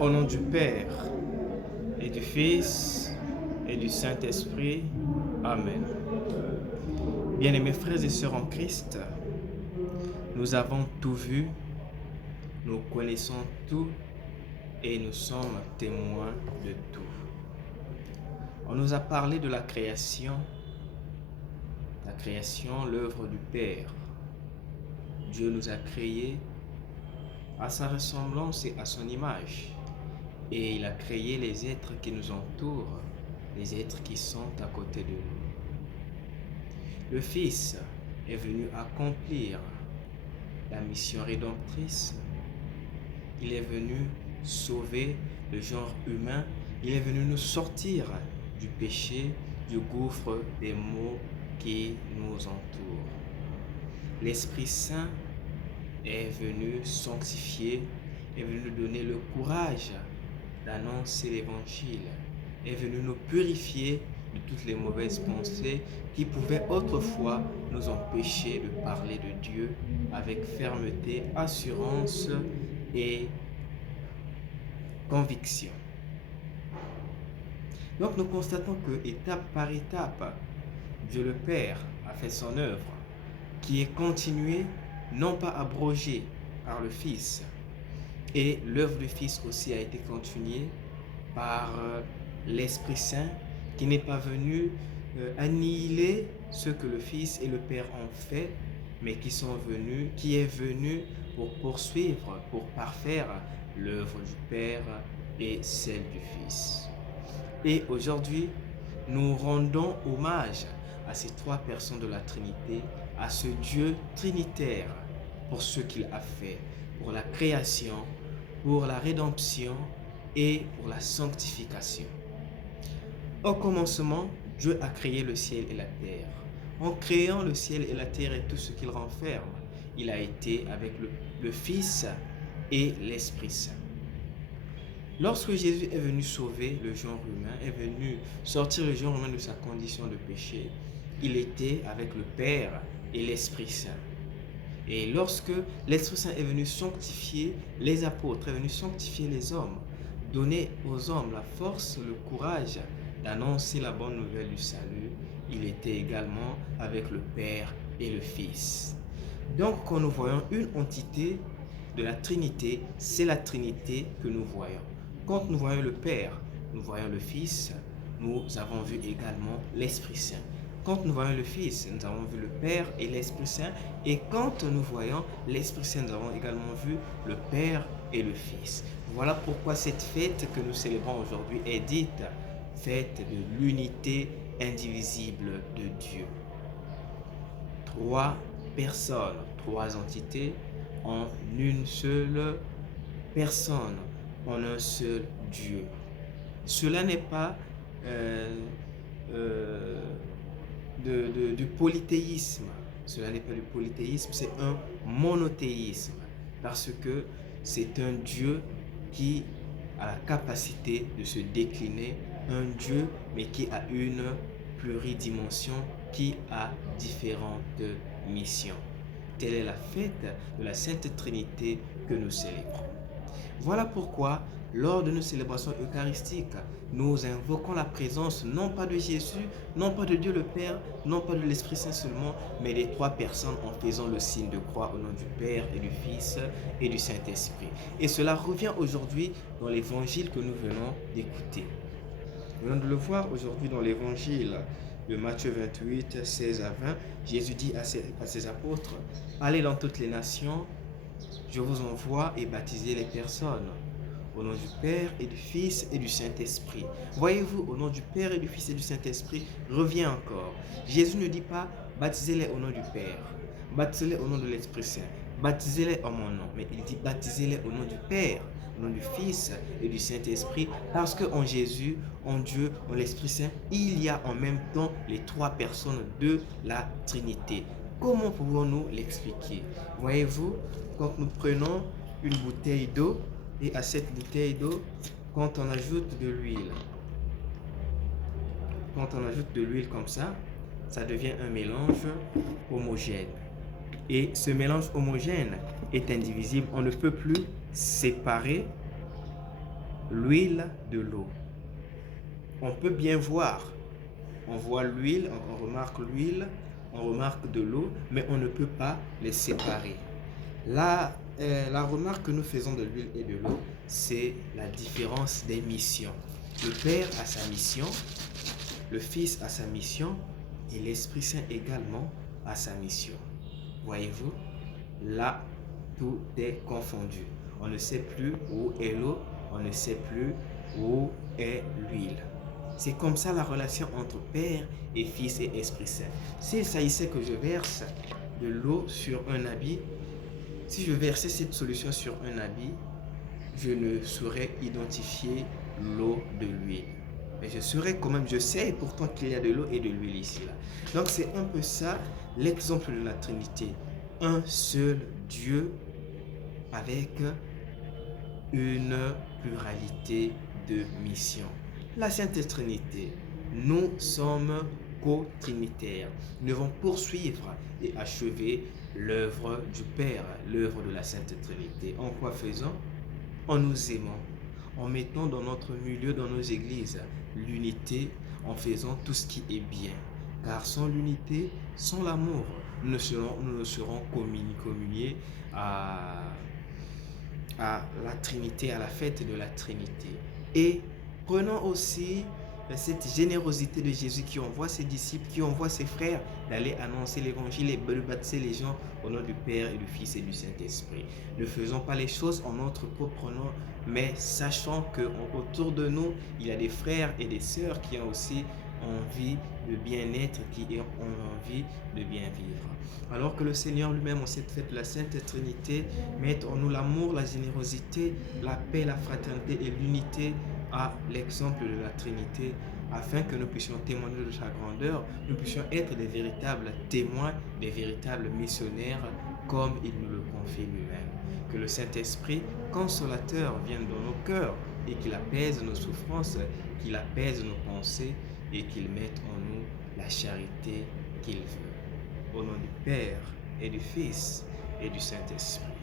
Au nom du Père, et du Fils, et du Saint-Esprit. Amen. Bien-aimés frères et sœurs en Christ, nous avons tout vu, nous connaissons tout et nous sommes témoins de tout. On nous a parlé de la création, l'œuvre du Père. Dieu nous a créés à sa ressemblance et à son image. Et il a créé les êtres qui nous entourent, les êtres qui sont à côté de nous. Le Fils est venu accomplir la mission rédemptrice. Il est venu sauver le genre humain. Il est venu nous sortir du péché, du gouffre des maux qui nous entourent. L'Esprit Saint est venu sanctifier, est venu nous donner le courage d'annoncer l'Évangile, est venu nous purifier de toutes les mauvaises pensées qui pouvaient autrefois nous empêcher de parler de Dieu avec fermeté, assurance et conviction. Donc nous constatons que étape par étape, Dieu le Père a fait son œuvre, qui est continuée, non pas abrogée par le Fils. Et l'œuvre du Fils aussi a été continuée par l'Esprit Saint, qui n'est pas venu annihiler ce que le Fils et le Père ont fait, mais qui est venu pour poursuivre, pour parfaire l'œuvre du Père et celle du Fils. Et aujourd'hui, nous rendons hommage à ces trois personnes de la Trinité, à ce Dieu trinitaire, pour ce qu'il a fait, pour la création, pour la rédemption et pour la sanctification. Au commencement, Dieu a créé le ciel et la terre. En créant le ciel et la terre et tout ce qu'il renferme, il a été avec le Fils et l'Esprit Saint. Lorsque Jésus est venu sauver le genre humain, est venu sortir le genre humain de sa condition de péché, il était avec le Père et l'Esprit Saint. Et lorsque l'Esprit Saint est venu sanctifier les apôtres, est venu sanctifier les hommes, donner aux hommes la force, le courage d'annoncer la bonne nouvelle du salut, il était également avec le Père et le Fils. Donc quand nous voyons une entité de la Trinité, c'est la Trinité que nous voyons. Quand nous voyons le Père, nous voyons le Fils, nous avons vu également l'Esprit Saint. Quand nous voyons le Fils, nous avons vu le Père et l'Esprit Saint. Et quand nous voyons l'Esprit Saint, nous avons également vu le Père et le Fils. Voilà pourquoi cette fête que nous célébrons aujourd'hui est dite fête de l'unité indivisible de Dieu. Trois personnes, trois entités en une seule personne, en un seul Dieu. Cela n'est pas du polythéisme. Cela n'est pas du polythéisme, c'est un monothéisme. Parce que c'est un Dieu qui a la capacité de se décliner, un Dieu mais qui a une pluridimension, qui a différentes missions. Telle est la fête de la Sainte Trinité que nous célébrons. Voilà pourquoi, lors de nos célébrations eucharistiques, nous invoquons la présence non pas de Jésus, non pas de Dieu le Père, non pas de l'Esprit Saint seulement, mais des trois personnes en faisant le signe de croix au nom du Père et du Fils et du Saint-Esprit. Et cela revient aujourd'hui dans l'évangile que nous venons d'écouter. Nous venons de le voir aujourd'hui dans l'évangile de Matthieu 28, 16 à 20. Jésus dit à ses apôtres, « Allez dans toutes les nations, je vous envoie et baptisez les personnes au nom du Père et du Fils et du Saint-Esprit. » Voyez-vous, au nom du Père et du Fils et du Saint-Esprit, revient encore. Jésus ne dit pas baptisez-les au nom du Père, baptisez-les au nom de l'Esprit Saint, baptisez-les en mon nom, mais il dit baptisez-les au nom du Père, au nom du Fils et du Saint-Esprit, parce qu'en Jésus, en Dieu, en l'Esprit Saint, il y a en même temps les trois personnes de la Trinité. Comment pouvons-nous l'expliquer? Voyez-vous, quand nous prenons une bouteille d'eau, et à cette bouteille d'eau, quand on ajoute de l'huile, comme ça devient un mélange homogène. Et ce mélange homogène est indivisible. On ne peut plus séparer l'huile de l'eau. On peut bien voir, on voit l'huile, on remarque l'huile, on remarque de l'eau, mais on ne peut pas les séparer. La remarque que nous faisons de l'huile et de l'eau, c'est la différence des missions. Le Père a sa mission, le Fils a sa mission et l'Esprit Saint également a sa mission. Voyez-vous, là, tout est confondu. On ne sait plus où est l'eau, on ne sait plus où est l'huile. C'est comme ça la relation entre Père et Fils et Esprit Saint. S'il s'agissait que je verse de l'eau sur un habit, si je versais cette solution sur un habit, je ne saurais identifier l'eau de l'huile. Mais je saurais quand même, je sais pourtant qu'il y a de l'eau et de l'huile ici. Là. Donc c'est un peu ça l'exemple de la Trinité. Un seul Dieu avec une pluralité de missions. La Sainte Trinité, nous sommes co-trinitaires. Nous devons poursuivre et achever l'œuvre du Père, l'œuvre de la Sainte Trinité. En quoi faisant? En nous aimant, en mettant dans notre milieu, dans nos églises, l'unité, en faisant tout ce qui est bien. Car sans l'unité, sans l'amour, nous ne serons communiés à la Trinité, à la fête de la Trinité. Et prenons aussi cette générosité de Jésus qui envoie ses disciples, qui envoie ses frères d'aller annoncer l'évangile et de baptiser les gens au nom du Père et du Fils et du Saint-Esprit. Ne faisons pas les choses en notre propre nom, mais sachant qu'autour de nous, il y a des frères et des sœurs qui ont aussi envie de bien-être, qui ont envie de bien vivre. Alors que le Seigneur lui-même, en cette fête, la Sainte Trinité, met en nous l'amour, la générosité, la paix, la fraternité et l'unité à l'exemple de la Trinité, afin que nous puissions témoigner de sa grandeur, nous puissions être des véritables témoins, des véritables missionnaires, comme il nous le confie lui-même. Que le Saint-Esprit, consolateur, vienne dans nos cœurs et qu'il apaise nos souffrances, qu'il apaise nos pensées et qu'il mette en nous la charité qu'il veut. Au nom du Père et du Fils et du Saint-Esprit.